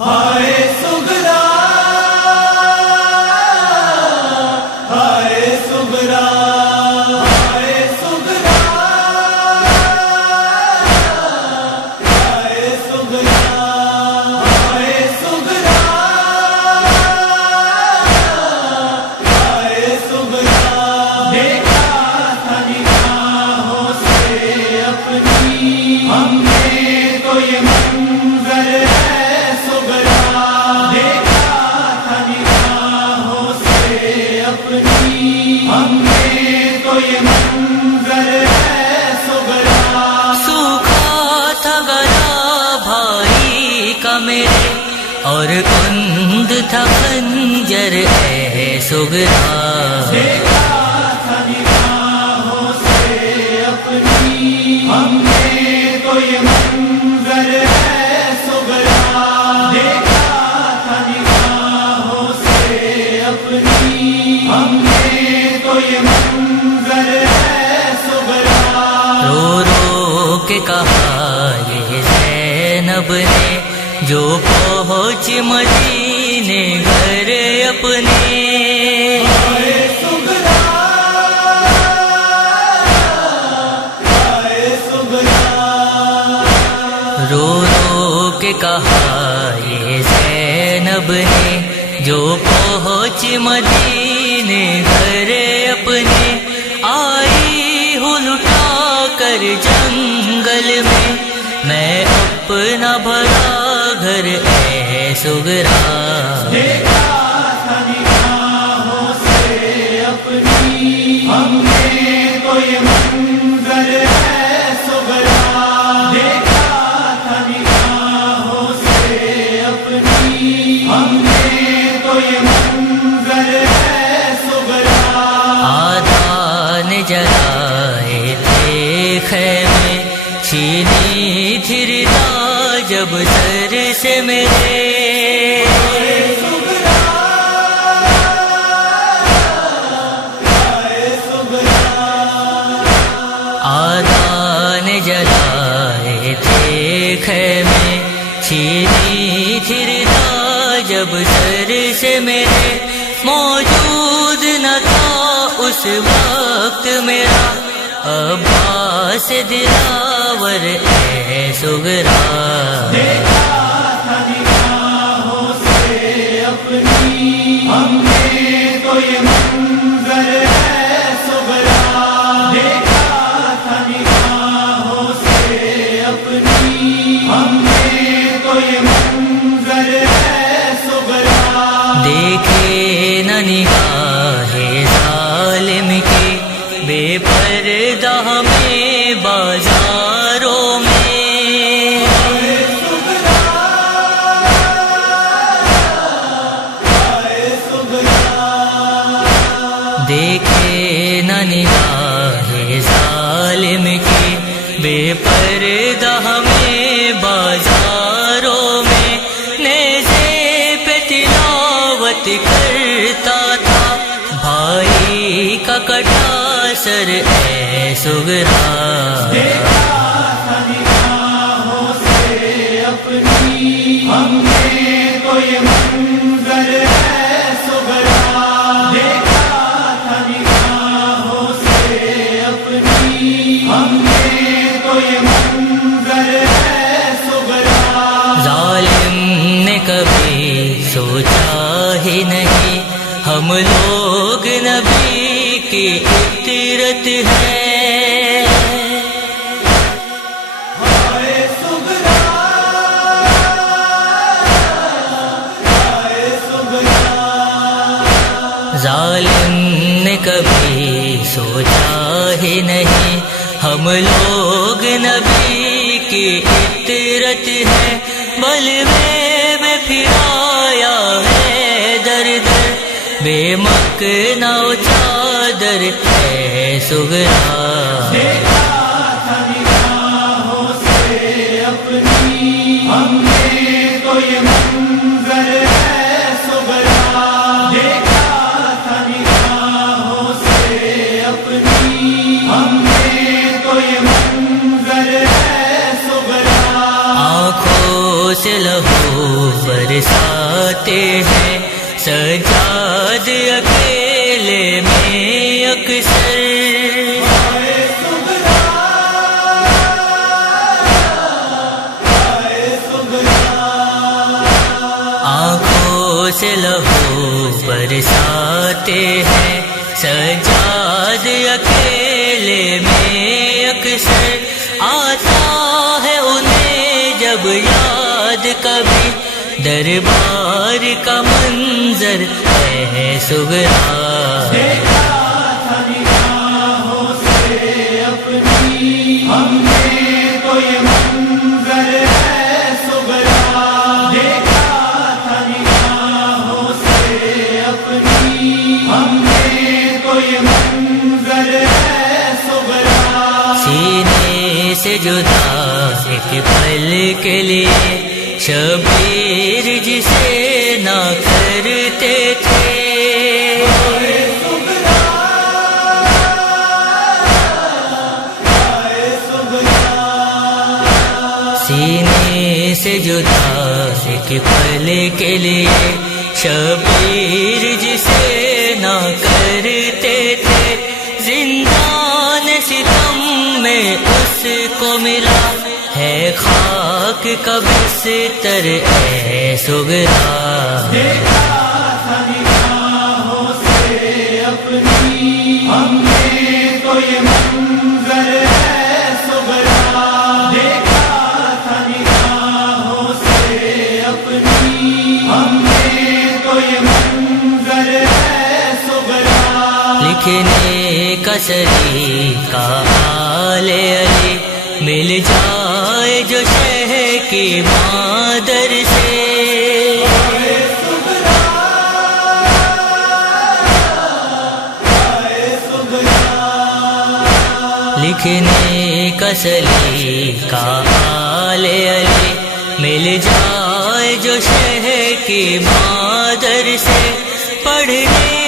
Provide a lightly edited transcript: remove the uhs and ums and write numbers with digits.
ہائے سغرا ہائے سغرا ہائے سغرا ہائے سغرا ہائے سغرا ہائے سغرا دیکھا تھا نگاہوں سے اپنی ہم نے تو یہ منظر ہے سغرا دیکھا تھا نگاہوں سے اپنی ہم نے تو یہ منظر ہے سغرا سوکھا تھا گلا بھائی کا میرے اور کند تھا خنجر ہے سغرا دیکھا تھا نگاہوں سے اپنی ہم نے تو یہ منظر ہے سغرا دیکھا تھا نگاہوں سے اپنی ہم نے تو یہ منظر ہے سغرا رو رو کے کہا یہ زینب نے جو پہنچ مدینے گھر اپنے ہائے سغرا ہائے سغرا رو رو کے کہا یہ زینب نے جو پہنچ مدینے گھر اپنے آئی ہوں لٹا کر جنگل میں اپنا بھرا گھر اے سغرا دیکھا تھا نگاہوں سے اپنی ہم نے تو یہ منظر ہے سغرا دیکھا تھا نگاہوں سے اپنی ہم نے تو یہ منظر ہے سغرا آدان جلائے تھے خیمے چھینی تھی ردا جب سر سے میرے ہائے سغرا ہائے سغرا آدان جلائے تھے خیمے چھینی تھی ردا جب سر سے میرے موجود نہ تھا اس وقت میرا عباس دلاور اے سغرا دیکھا تھا نگاہوں سے اپنی ہم نے تو یہ منظر ہے سغرا دیکھا تھا نگاہوں سے اپنی ہم نے تو یہ منظر ہے سغرا دیکھے نہ نگاہ ظالم کی بے پردہ ہمیں بازاروں میں ہائے سغرا ہائے سغرا دیکھے نہ نگاہ ظالم کی بے پردہ ہمیں بازاروں میں نیزے پہ تلاوت کرتا تھا بھائی کا کٹا سر اے سغرا دیکھا تھا نگاہوں سے اپنی ہم نے تو یہ منظر ہے سغرا دیکھا تھا نگاہوں سے اپنی ہم نے تو یہ منظر ہے سغرا ظالم نے کبھی سوچا ہی نہیں ہم لوگ نبی کی اطرت ہے ہائے سغرا ہائے سغرا ظالم نے کبھی سوچا ہی نہیں ہم لوگ نبی کی اطرت ہے بلوے میں پھرایا ہے در در بے مکنا چادر ہے سغرا دیکھا تھا نگاہوں سے اپنی ہم نے تو یہ منظر ہے سغرا دیکھا تھا نگاہوں سے اپنی ہم نے تو یہ منظر ہے سغرا سے لو لہو برساتے ہیں سجاد اکیلے میں اکثر آنکھوں سے لہو برساتے ہیں سجاد اکیلے میں اکثر آتا ہے انہیں جب یاد کبھی دربار کا منظر ہے سغرا دیکھا تھا نگاہوں سے اپنی ہم نے تو یہ منظر ہے سغرا دیکھا تھا نگاہوں سے اپنی ہم نے تو یہ منظر ہے سغرا سینے سے جدا ایک پل کے لیے شبیر جسے نہ کرتے تھے سینے سے جدا ایک پل کے لیے شبیر جسے نہ کرتے تھے زندان ستم میں اس کو ملا ہے خاک کا بستر اے سغرا دیکھا تھا نگاہوں سے اپنی ہم نے تو یہ منظر ہے سغرا دیکھا تھا نگاہوں سے اپنی ہم نے تو یہ منظر ہے سغرا لکھنے کا سلیقہ آل علی مل جائے جو شہ کی مادر سے لکھنے کا سلیقہ آل علی مل جائے جو شہ کی مادر سے پڑھنے